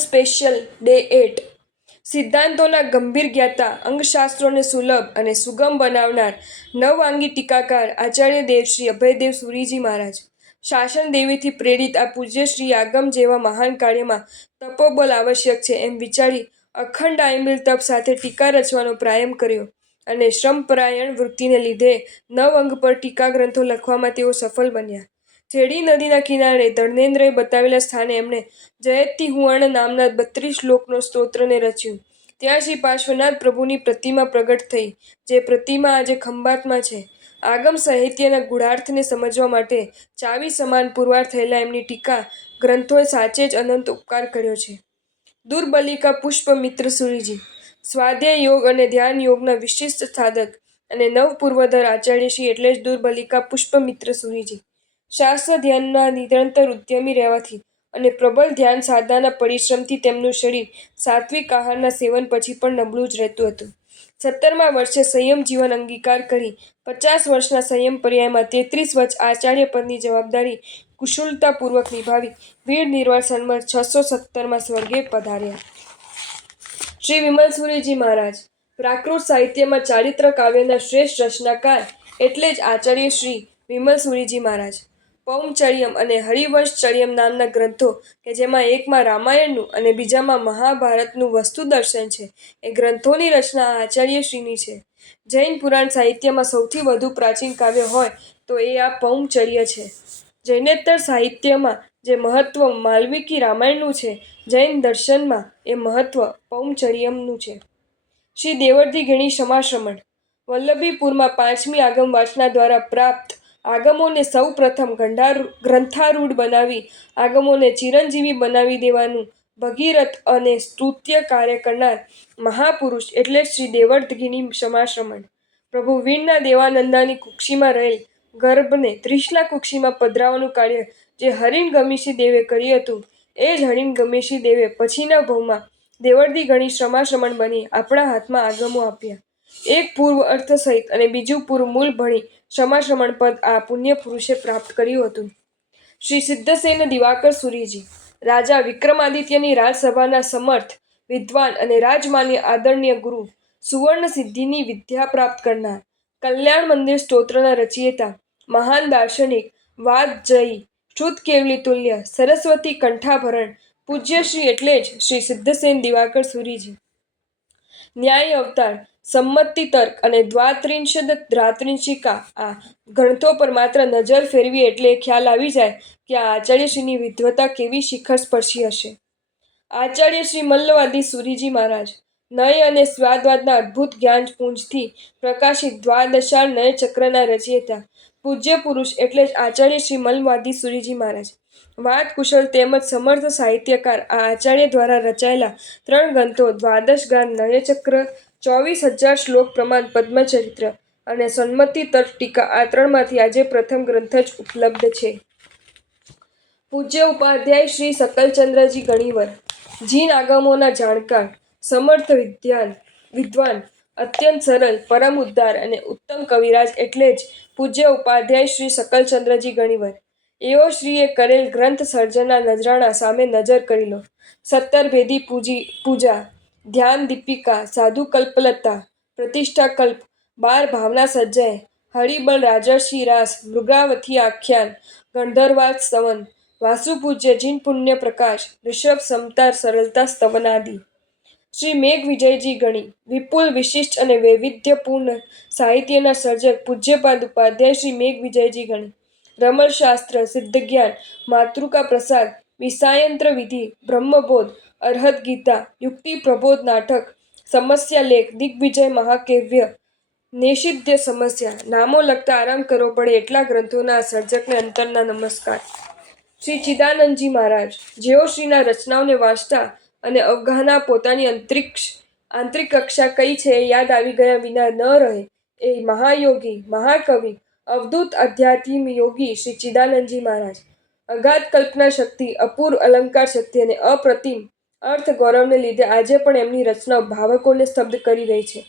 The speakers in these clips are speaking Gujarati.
સ્પેશિયલ ડે 8 સિદ્ધાંતોના ગંભીર જ્ઞાતા, અંગશાસ્ત્રોને સુલભ અને સુગમ બનાવનાર નવઆંગી ટીકાકાર આચાર્ય દેવશ્રી અભયદેવ સુરીજી મહારાજ. શાસન દેવીથી પ્રેરિત આ પૂજ્યશ્રી આગમ જેવા મહાન કાર્યમાં તપોબલ આવશ્યક છે એમ વિચારી અખંડ આયંબિલ તપ સાથે ટીકા રચવાનો પ્રારંભ કર્યો અને શ્રમપરાયણ વૃત્તિને લીધે નવ અંગ પર ટીકા ગ્રંથો લખવામાં તેઓ સફળ બન્યા. જેડી નદીના કિનારે ધર્મેન્દ્રએ બતાવેલા સ્થાને એમણે જયતિ હુઅર્ણ નામના 32 શ્લોકનો સ્તોત્રને રચ્યું. ત્યાં શ્રી પાર્શ્વનાથ પ્રભુની પ્રતિમા પ્રગટ થઈ, જે પ્રતિમા આજે ખંભાતમાં છે. આગમ સાહિત્યના ગૂઢાર્થને સમજવા માટે ચાવી સમાન પુરવાર થયેલા એમની ટીકા ગ્રંથોએ સાચે જ અનંત ઉપકાર કર્યો છે. દુર્બલિકા પુષ્પમિત્ર સુરીજી સ્વાધ્યાય યોગ અને ધ્યાન યોગના વિશિષ્ટ સાધક અને નવ પૂર્વધર આચાર્યશ્રી એટલે જ દુર્બલિકા પુષ્પમિત્ર સુરીજી. શાસ્ત્ર ધ્યાનના નિરંતર ઉદ્યમી રહેવાથી અને પ્રબળ ધ્યાન સાધનાના પરિશ્રમથી તેમનું શરીર સાત્વિક આહારના સેવન પછી પણ નબળું જ રહેતું હતું. 17મા વર્ષે સંયમ જીવન અંગીકાર કરી 50 વર્ષના સંયમ પર્યાયમાં 33 વર્ષ આચાર્ય પદની જવાબદારી કુશળતાપૂર્વક નિભાવી વીર નિર્વાણ સન્મત 617માં સ્વર્ગે પધાર્યા. શ્રી વિમલ સુરીજી મહારાજ પ્રાકૃત સાહિત્યમાં ચારિત્ર કાવ્યના શ્રેષ્ઠ રચનાકાર એટલે જ આચાર્ય શ્રી વિમલ સુરીજી મહારાજ. પૌંચર્યમ અને હરિવંશચર્યમ નામના ગ્રંથો કે જેમાં એકમાં રામાયણનું અને બીજામાં મહાભારતનું વસ્તુ દર્શન છે, એ ગ્રંથોની રચના આ આચાર્યશ્રીની છે. જૈન પુરાણ સાહિત્યમાં સૌથી વધુ પ્રાચીન કાવ્ય હોય તો એ આ પૌંચર્ય છે. જૈનેતર સાહિત્યમાં જે મહત્વ માલવિકી રામાયણનું છે, જૈન દર્શનમાં એ મહત્વ પૌંચર્યમનું છે. શ્રી દેવર્ષિ ગિરી સમાશ્રમણ વલ્લભીપુરમાં 5મી આગમ વાસના દ્વારા પ્રાપ્ત આગમોને સૌ પ્રથમ ગ્રંથારૂઢ બનાવી આગમોને ચિરંજીવી બનાવી દેવાનું ભગીરથ અને સ્તુત્ય કાર્ય કરનાર મહાપુરુષ એટલે શ્રી દેવર્ષિગિરી સમાશ્રમણ. પ્રભુ વીણના દેવાનંદની કુક્ષીમાં રહેલ ગર્ભને ત્રિશલા કુક્ષીમાં પધરાવવાનું કાર્ય જે હરિણ ગમીશી દેવે કર્યું હતું, એ જ હરિણ ગમીશી દેવે પછીના ભવમાં દેવર્ષિગિરી સમાશ્રમણ બની આપણા હાથમાં આગમો આપ્યા. એક પૂર્વ અર્થ સહિત અને બીજું પૂર્વ મૂળ ભણી સમાશ્રમણ પદ આ પુણ્ય પુરુષે પ્રાપ્ત કર્યું હતું. શ્રી સિદ્ધસેન દિવાકર સુરીજી રાજા વિક્રમાદિત્યની રાજસભાના સમર્થ વિદ્વાન અને રાજમાન્ય આદરણીય ગુરુ સુવર્ણ સિદ્ધિની વિદ્યા પ્રાપ્ત કરનાર કલ્યાણ મંદિર સ્તોત્રના રચયિતા મહાન દાર્શનિક વાદજયી શુદ્ધ કેવલી તુલ્ય સરસ્વતી કંઠાભરણ પૂજ્યશ્રી એટલે જ શ્રી સિદ્ધસેન દિવાકર સુરીજી. ન્યાય અવતાર, સંમતિ તર્ક અને દ્વાત્રિંશદરાત્રિંશિકા આ ગ્રંથો પર માત્ર નજર ફેરવીએ એટલે ખ્યાલ આવી જાય કે આ આચાર્યશ્રીની વિદ્વતા કેવી શિખર સ્પર્શી હશે. આચાર્ય શ્રી મલ્લવાદી સુરીજી મહારાજ નય અને સ્વાદવાદના અદ્ભુત જ્ઞાનપુંજથી પ્રકાશિત દ્વાદશાર નયચક્રના રચયિતા પૂજ્ય પુરુષ એટલે જ આચાર્ય શ્રી મલ્લવાદી સુરીજી મહારાજ. વાદ કુશળ તેમજ સમર્થ સાહિત્યકાર આ આચાર્ય દ્વારા રચાયેલા 3 ગ્રંથો દ્વાદશગાર નયચક્ર, 24,000 શ્લોક પ્રમાણ પદ્મચરિત્ર અને સન્મતિ તર્ક ટીકા આ 3માંથી આજે પ્રથમ ગ્રંથ જ ઉપલબ્ધ છે. પૂજ્ય ઉપાધ્યાય શ્રી સકલચંદ્રજી ગણીવર જીન આગમોના જાણકાર, સમર્થ વિદ્વાન, અત્યંત સરળ, પરમ ઉદાર અને ઉત્તમ કવિરાજ એટલે જ પૂજ્ય ઉપાધ્યાય શ્રી સકલચંદ્રજી ગણીવર. એઓ શ્રીએ કરેલ ગ્રંથ સર્જનના નજરાણા સામે નજર કરી લો. 17 ભેદી પૂજા, ધ્યાન દીપિકા, સાધુ કલ્પલતા, પ્રતિષ્ઠા કલ્પ, 12 ભાવના સજ્જાય, હરિબલ રાજર્ષિ રાસ, મૃગાવથી આખ્યાન, ગણધર્વાજ સ્તવન, વાસુપૂજ્ય જીન પુણ્ય પ્રકાશ, ઋષભ સમતાર સરલતા સ્તવનાદિ. શ્રી મેઘવિજયજી ગણી વિપુલ વિશિષ્ટ અને વૈવિધ્યપૂર્ણ સાહિત્યના સર્જક પૂજ્યપાદ ઉપાધ્યાય શ્રી મેઘવિજયજી ગણી રમલશાસ્ત્ર, સિદ્ધજ્ઞાન, માતૃકા પ્રસાદ, વિસાયંત્ર વિધિ, બ્રહ્મબોધ, અરહત ગીતા, યુક્તિ પ્રબોધ નાટક, સમસ્યા લેખ, દિગ્વિજય મહાકાવ્ય, નૈષિધ્ય સમસ્યા, નામો લખતા આરામ કરવો પડે એટલા ગ્રંથોના આ સર્જકને અંતરના નમસ્કાર. શ્રી ચિદાનંદજી મહારાજ જેઓ શ્રીના રચનાઓને વાંચતા અને અવગાહના પોતાની આંતરિક કક્ષા કઈ છે એ યાદ આવી ગયા વિના ન રહે એ મહાયોગી, મહાકવિ, અવધૂત આધ્યાત્મ યોગી શ્રી ચિદાનંદજી મહારાજ. અગાધ કલ્પના શક્તિ, અપૂર્વ અલંકાર શક્તિ અને અપ્રતિમ અર્થ ગૌરવને લીધે આજે પણ એમની રચનાઓ ભાવકોને સ્તબ્ધ કરી રહી છે.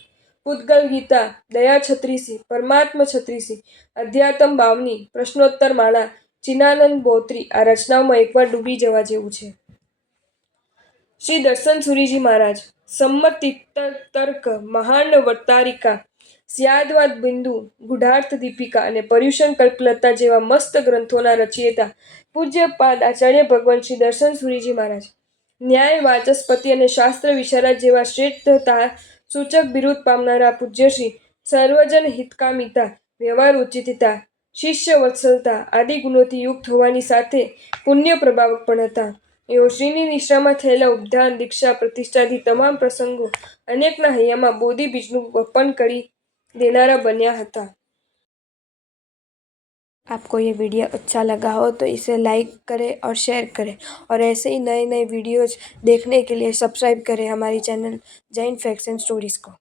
પૂતગલ ગીતા, દયા છત્રીસી, પરમાત્મ છત્રીસી, અધ્યાત્મ બાવની, પ્રશ્નોત્તર માળા, ચિનાનંદ બોત્રી આ રચનાઓમાં એકવાર ડૂબી જવા જેવું છે. શ્રી દર્શન સુરીજી મહારાજ સંમત તર્ક મહાન વર્તારિકા સ્યાદવાદ બિંદુ ગુઢાર્થ દીપિકા અને પર્યુષણ કલ્પલતા જેવા મસ્ત ગ્રંથોના રચયિતા પૂજ્યપાદ આચાર્ય ભગવાન શ્રી દર્શન સુરીજી મહારાજ ન્યાય વાચસ્પતિ અને શાસ્ત્ર વિશારદ જેવા શ્રેષ્ઠતા સૂચક બિરુદ પામનારા પૂજ્યશ્રી સર્વજન હિતકામિતા વ્યવહાર ઉચિતતા શિષ્ય વત્સલતા આદિ ગુણોથી યુક્ત હોવાની સાથે પુણ્ય પ્રભાવક પણ હતા. એઓ શ્રીની નિશ્રામાં થયેલા ઉપધાન દીક્ષા પ્રતિષ્ઠાથી તમામ પ્રસંગો અનેકના હૈયામાં બોધિ બીજનું વપન કરી देनारा बन्या हता। आपको ये वीडियो अच्छा लगा हो तो इसे लाइक करें और शेयर करें और ऐसे ही नए नए वीडियोज़ देखने के लिए सब्सक्राइब करें हमारी channel Jain facts and stories को।